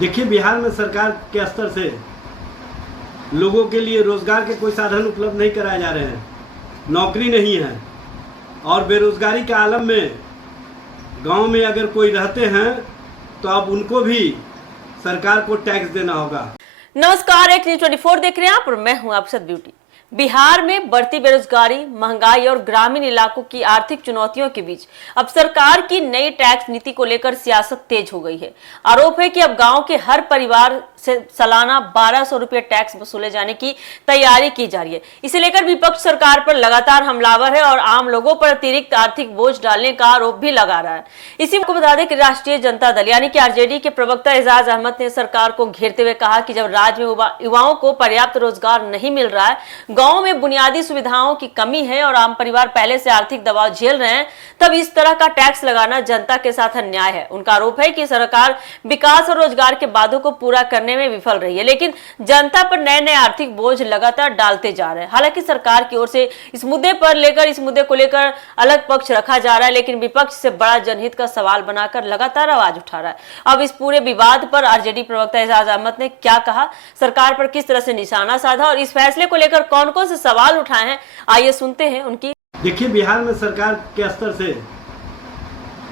देखिए, बिहार में सरकार के स्तर से लोगों के लिए रोजगार के कोई साधन उपलब्ध नहीं कराए जा रहे हैं, नौकरी नहीं है और बेरोजगारी के आलम में गांव में अगर कोई रहते हैं तो अब उनको भी सरकार को टैक्स देना होगा। नमस्कार, एक न्यूज़ 24 देख रहे हैं आप और मैं हूं आपके साथ ब्यूटी। बिहार में बढ़ती बेरोजगारी, महंगाई और ग्रामीण इलाकों की आर्थिक चुनौतियों के बीच अब सरकार की नई टैक्स नीति को लेकर सियासत तेज हो गई है। आरोप है कि अब गांव के हर परिवार से सालाना 1200 रुपये टैक्स वसूले जाने की तैयारी की जा रही है। इसे लेकर विपक्ष सरकार पर लगातार हमलावर है और आम लोगों पर अतिरिक्त आर्थिक बोझ डालने का आरोप भी लगा रहा है। इसी को बता दें कि राष्ट्रीय जनता दल यानी कि आरजेडी के प्रवक्ता एजाज अहमद ने सरकार को घेरते हुए कहा कि जब राज्य में युवाओं को पर्याप्त रोजगार नहीं मिल रहा है, गांव में बुनियादी सुविधाओं की कमी है और आम परिवार पहले से आर्थिक दबाव झेल रहे हैं, तब इस तरह का टैक्स लगाना जनता के साथ अन्याय है। उनका आरोप है कि सरकार विकास और रोजगार के वादों को पूरा करने में विफल रही है, लेकिन जनता पर नए नए आर्थिक बोझ लगातार डालते जा रहे हैं। हालांकि सरकार की ओर से इस मुद्दे को लेकर अलग पक्ष रखा जा रहा है, लेकिन विपक्ष से बड़ा जनहित का सवाल बनाकर लगातार आवाज उठा रहा है। अब इस पूरे विवाद पर आरजेडी प्रवक्ता एजाज अहमद ने क्या कहा, सरकार पर किस तरह से निशाना साधा और इस फैसले को लेकर कौन कौन से सवाल उठाए हैं, आइए सुनते हैं उनकी। देखिए, बिहार में सरकार के स्तर से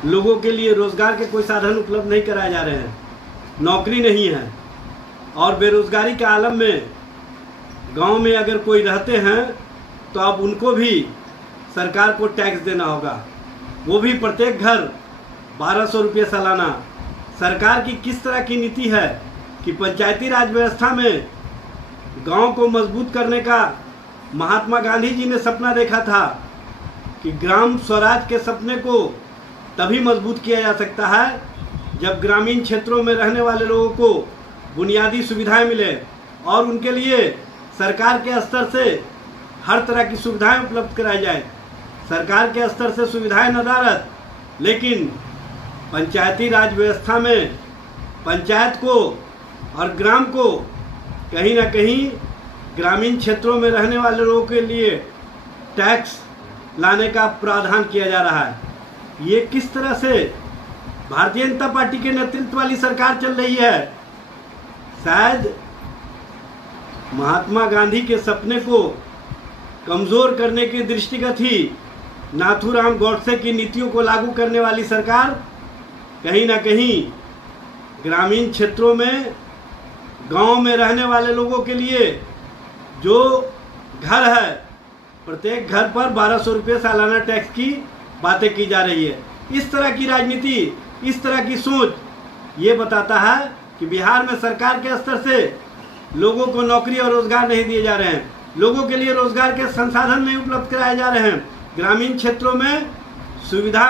लोगों के लिए रोजगार के कोई साधन उपलब्ध नहीं कराए जा रहे हैं, नौकरी नहीं है और बेरोजगारी के आलम में गांव में अगर कोई रहते हैं तो अब उनको भी सरकार को टैक्स देना होगा, वो भी प्रत्येक घर 1200 रुपये सालाना। सरकार की किस तरह की नीति है कि पंचायती राज व्यवस्था में गांव को मजबूत करने का महात्मा गांधी जी ने सपना देखा था कि ग्राम स्वराज के सपने को तभी मजबूत किया जा सकता है जब ग्रामीण क्षेत्रों में रहने वाले लोगों को बुनियादी सुविधाएं मिले और उनके लिए सरकार के स्तर से हर तरह की सुविधाएं उपलब्ध कराई जाए। सरकार के स्तर से सुविधाएं नदारत, लेकिन पंचायती राज व्यवस्था में पंचायत को और ग्राम को कहीं ना कहीं ग्रामीण क्षेत्रों में रहने वाले लोगों के लिए टैक्स लाने का प्रावधान किया जा रहा है। ये किस तरह से भारतीय जनता पार्टी के नेतृत्व वाली सरकार चल रही है? शायद महात्मा गांधी के सपने को कमज़ोर करने के दृष्टिगत ही नाथूराम गौडसे की नीतियों को लागू करने वाली सरकार कहीं ना कहीं ग्रामीण क्षेत्रों में गांव में रहने वाले लोगों के लिए जो घर है, प्रत्येक घर पर 1200 रुपये सालाना टैक्स की बातें की जा रही है। इस तरह की राजनीति, इस तरह की सोच ये बताता है कि बिहार में सरकार के स्तर से लोगों को नौकरी और रोजगार नहीं दिए जा रहे हैं, लोगों के लिए रोजगार के संसाधन नहीं उपलब्ध कराए जा रहे हैं, ग्रामीण क्षेत्रों में सुविधा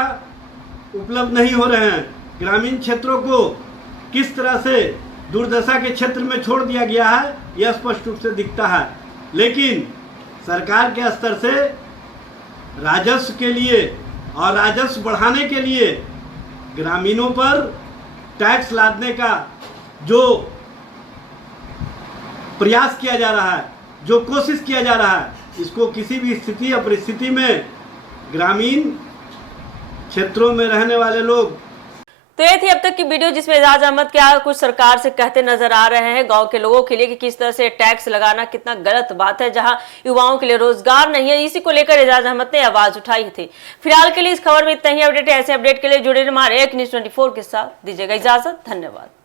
उपलब्ध नहीं हो रहे हैं, ग्रामीण क्षेत्रों को किस तरह से दुर्दशा के क्षेत्र में छोड़ दिया गया है यह स्पष्ट रूप से दिखता है। लेकिन सरकार के स्तर से राजस्व के लिए और राजस्व बढ़ाने के लिए ग्रामीणों पर टैक्स लादने का जो प्रयास किया जा रहा है, जो कोशिश किया जा रहा है, इसको किसी भी स्थिति या परिस्थिति में ग्रामीण क्षेत्रों में रहने वाले लोग। तो ये थी अब तक की वीडियो जिसमें एजाज अहमद क्या कुछ सरकार से कहते नजर आ रहे हैं गांव के लोगों के लिए कि किस तरह से टैक्स लगाना कितना गलत बात है जहां युवाओं के लिए रोजगार नहीं है। इसी को लेकर एजाज अहमद ने आवाज उठाई थी। फिलहाल के लिए इस खबर में इतना ही अपडेट है। ऐसे अपडेट के लिए जुड़े रहिए हमारे एक न्यूज़ 24 के साथ। दीजिएगा इजाजत, धन्यवाद।